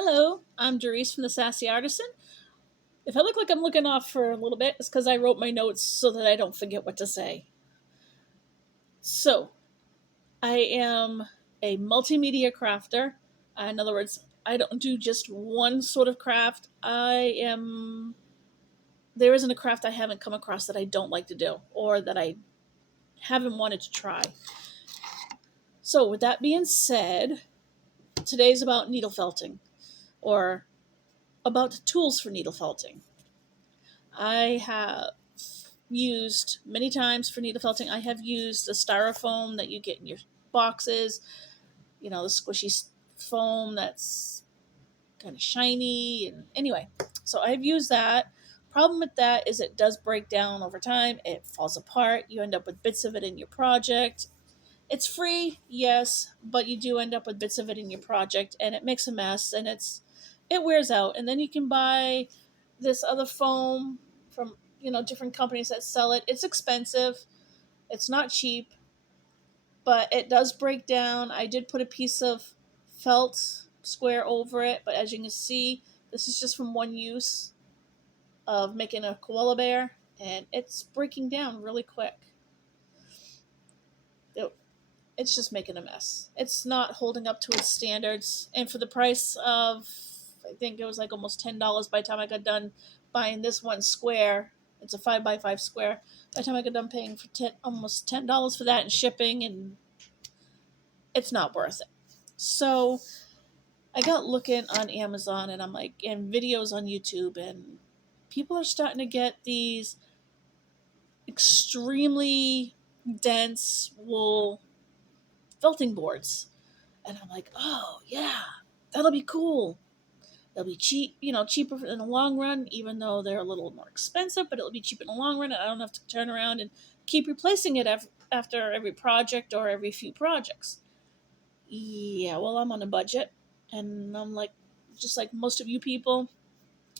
Hello, I'm Doris from the Sassy Artisan. If I look like I'm looking off for a little bit, it's because I wrote my notes so that I don't forget what to say. So, I am a multimedia crafter. In other words, I don't do just one sort of craft. There isn't a craft I haven't come across that I don't like to do or that I haven't wanted to try. So, with that being said, today's about needle felting or about tools for needle felting. I have used many times for needle felting. I have used the styrofoam that you get in your boxes, the squishy foam that's kind of shiny. And anyway, so I've used that. Problem with that is it does break down over time. It falls apart. You end up with bits of it in your project. It's free, yes, but you do end up with bits of it in your project, and it makes a mess, and it wears out. And then you can buy this other foam from different companies that sell it. It's expensive. It's not cheap, but it does break down. I did put a piece of felt square over it, but as you can see, this is just from one use of making a koala bear, and it's breaking down really quick. It's just making a mess. It's not holding up to its standards. And for the price of, I think it was like almost $10 by the time I got done buying this one square, it's a 5x5 square. By the time I got done paying for almost $10 for that and shipping, and it's not worth it. So I got looking on Amazon and and videos on YouTube, and people are starting to get these extremely dense wool felting boards. And I'm like, oh, yeah, that'll be cool. They'll be cheap, cheaper in the long run, even though they're a little more expensive, but it'll be cheap in the long run. And I don't have to turn around and keep replacing it after every project or every few projects. Yeah, well, I'm on a budget. And I'm like, just like most of you people,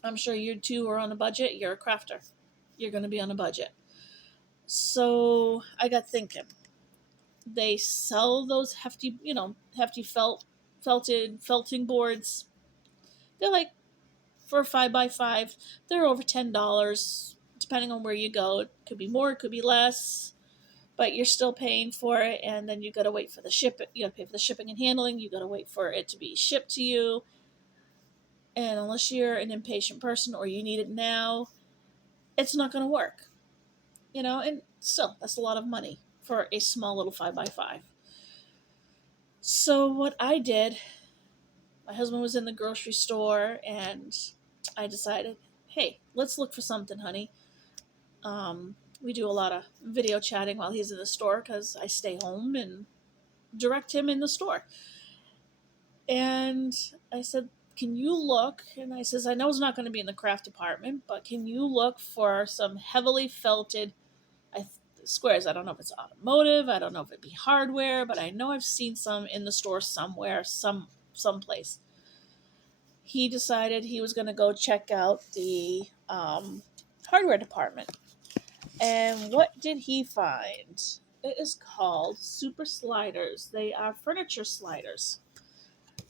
I'm sure you too are on a budget. You're a crafter. You're going to be on a budget. So I got thinking. They sell those hefty felting boards. They're like, for a 5x5, they're over $10, depending on where you go. It could be more, it could be less, but you're still paying for it. And then you got to wait for the you got to pay for the shipping and handling. You got to wait for it to be shipped to you. And unless you're an impatient person or you need it now, it's not going to work. And still, that's a lot of money for a small little 5x5. So what I did, my husband was in the grocery store, and I decided, hey, let's look for something, honey. We do a lot of video chatting while he's in the store because I stay home and direct him in the store. And I said, can you look? And I says, I know it's not going to be in the craft department, but can you look for some heavily felted squares? I don't know if it's automotive. I don't know if it'd be hardware, but I know I've seen some in the store somewhere, someplace. He decided he was going to go check out the hardware department. And what did he find? It is called Super Sliders. They are furniture sliders.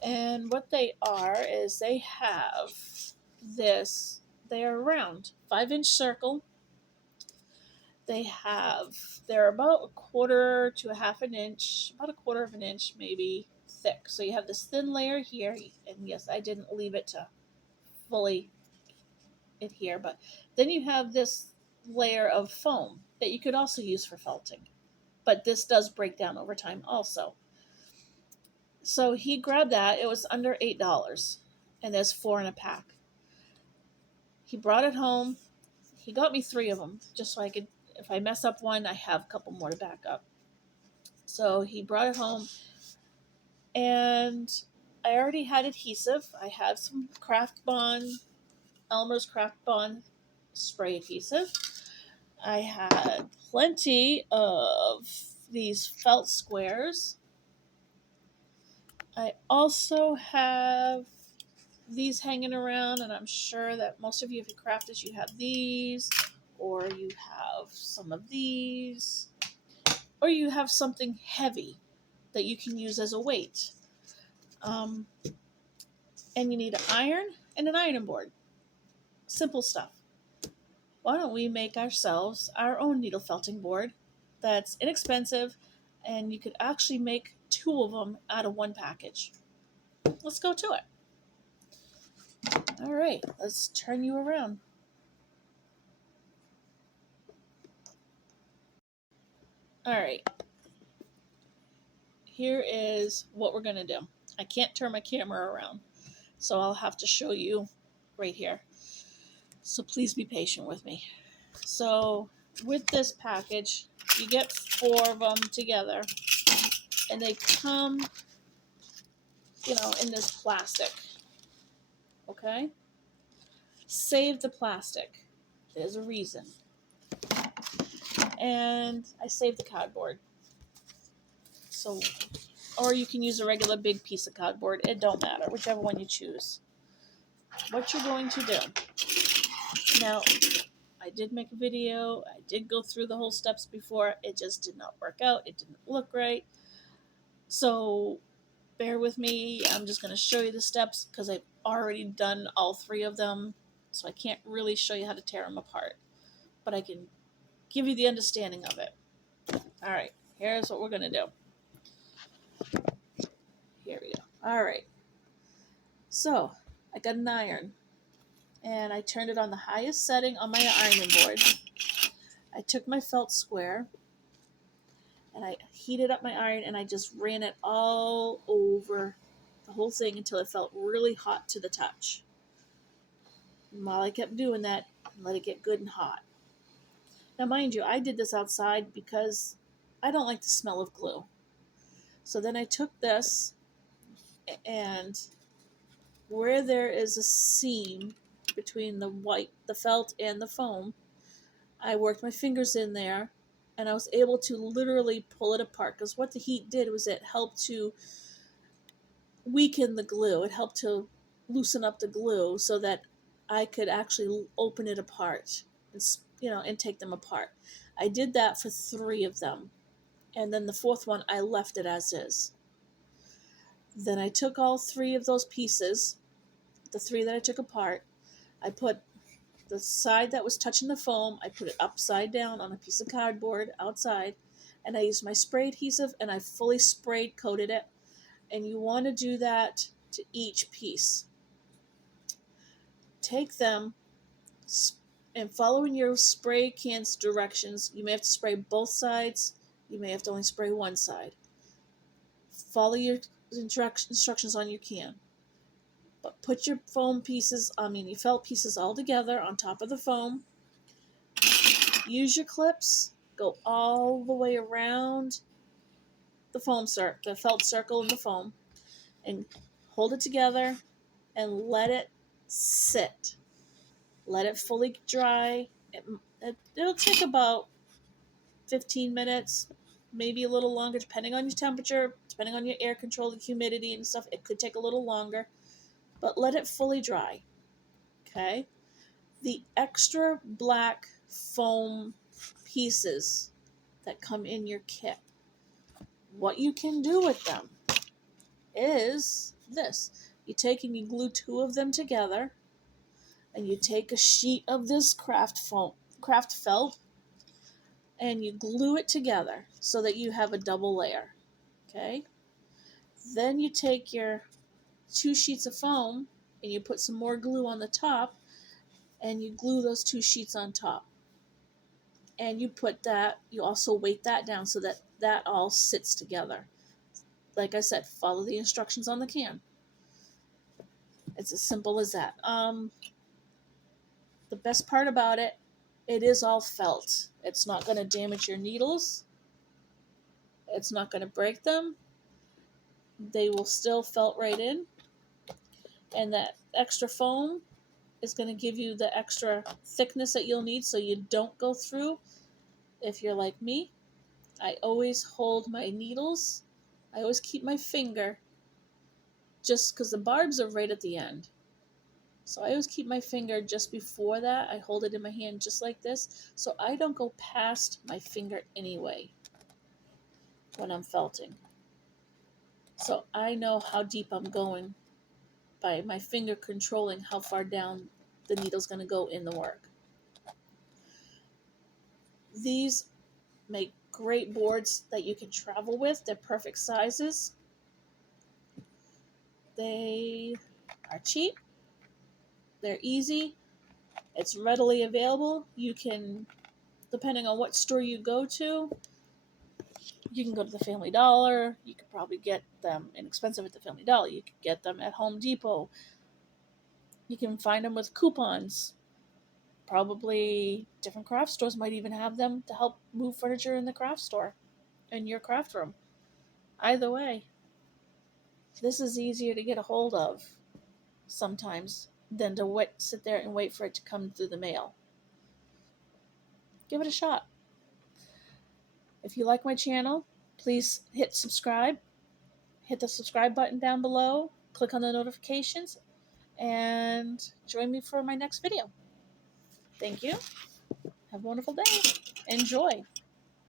And what they are is they have this, they are round, 5-inch circle. They're about a quarter to a half an inch, about a quarter of an inch maybe thick. So you have this thin layer here, and yes, I didn't leave it to fully adhere, but then you have this layer of foam that you could also use for felting. But this does break down over time also. So he grabbed that. It was under $8, and there's 4 in a pack. He brought it home. He got me 3 of them, just so I could, if I mess up one, I have a couple more to back up. So he brought it home, and I already had adhesive. I had some Craft Bond, Elmer's Craft Bond spray adhesive. I had plenty of these felt squares. I also have these hanging around, and I'm sure that most of you, if you crafters, you have these, or you have some of these, or you have something heavy that you can use as a weight. and you need an iron and an ironing board. Simple stuff. Why don't we make ourselves our own needle felting board that's inexpensive, and you could actually make 2 of them out of 1 package. Let's go to it. All right, let's turn you around. All right, here is what we're going to do. I can't turn my camera around, so I'll have to show you right here. So please be patient with me. So with this package, you get 4 of them together, and they come, in this plastic. Okay? Save the plastic. There's a reason. And I saved the cardboard. So, or you can use a regular big piece of cardboard. It don't matter, whichever one you choose. What you're going to do. Now, I did make a video. I did go through the whole steps before. It just did not work out. It didn't look right. So, bear with me. I'm just going to show you the steps because I've already done all 3 of them. So I can't really show you how to tear them apart. But I can give you the understanding of it. All right, here's what we're going to do. Here we go. All right. So I got an iron, and I turned it on the highest setting on my ironing board. I took my felt square, and I heated up my iron, and I just ran it all over the whole thing until it felt really hot to the touch. And while I kept doing that, let it get good and hot. Now, mind you, I did this outside because I don't like the smell of glue. So then I took this, and where there is a seam between the felt and the foam, I worked my fingers in there, and I was able to literally pull it apart, because what the heat did was it helped to weaken the glue. It helped to loosen up the glue so that I could actually open it apart and take them apart. I did that for 3 of them, and then the 4th one I left it as is. Then I took all 3 of those pieces, the 3 that I took apart. I put the side that was touching the foam, I put it upside down on a piece of cardboard outside, and I used my spray adhesive, and I fully sprayed coated it. And you want to do that to each piece. Take them, and following your spray can's directions, you may have to spray both sides, you may have to only spray one side. Follow your instructions on your can. But put your felt pieces all together on top of the foam. Use your clips, go all the way around the felt circle in the foam, and hold it together and let it sit. Let it fully dry. It'll take about 15 minutes, maybe a little longer, depending on your temperature, depending on your air control, the humidity and stuff. It could take a little longer, but let it fully dry. Okay? The extra black foam pieces that come in your kit, what you can do with them is this. You take and you glue 2 of them together, and you take a sheet of this craft felt, and you glue it together so that you have a double layer. Okay? Then you take your 2 sheets of foam and you put some more glue on the top, and you glue those 2 sheets on top. And you also weight that down so that that all sits together. Like I said, follow the instructions on the can. It's as simple as that. The best part about it is all felt. It's not going to damage your needles. It's not going to break them. They will still felt right in. And that extra foam is going to give you the extra thickness that you'll need so you don't go through. If you're like me, I always hold my needles. I always keep my finger, just because the barbs are right at the end. So I always keep my finger just before that. I hold it in my hand just like this, so I don't go past my finger anyway when I'm felting. So I know how deep I'm going by my finger controlling how far down the needle's going to go in the work. These make great boards that you can travel with. They're perfect sizes. They are cheap. They're easy. It's readily available. You can, depending on what store you go to, you can go to the Family Dollar. You could probably get them inexpensive at the Family Dollar. You could get them at Home Depot. You can find them with coupons. Probably different craft stores might even have them to help move furniture in the craft store, in your craft room. Either way, this is easier to get a hold of sometimes than to sit there and wait for it to come through the mail. Give it a shot. If you like my channel, please hit subscribe. Hit the subscribe button down below. Click on the notifications and join me for my next video. Thank you. Have a wonderful day. Enjoy.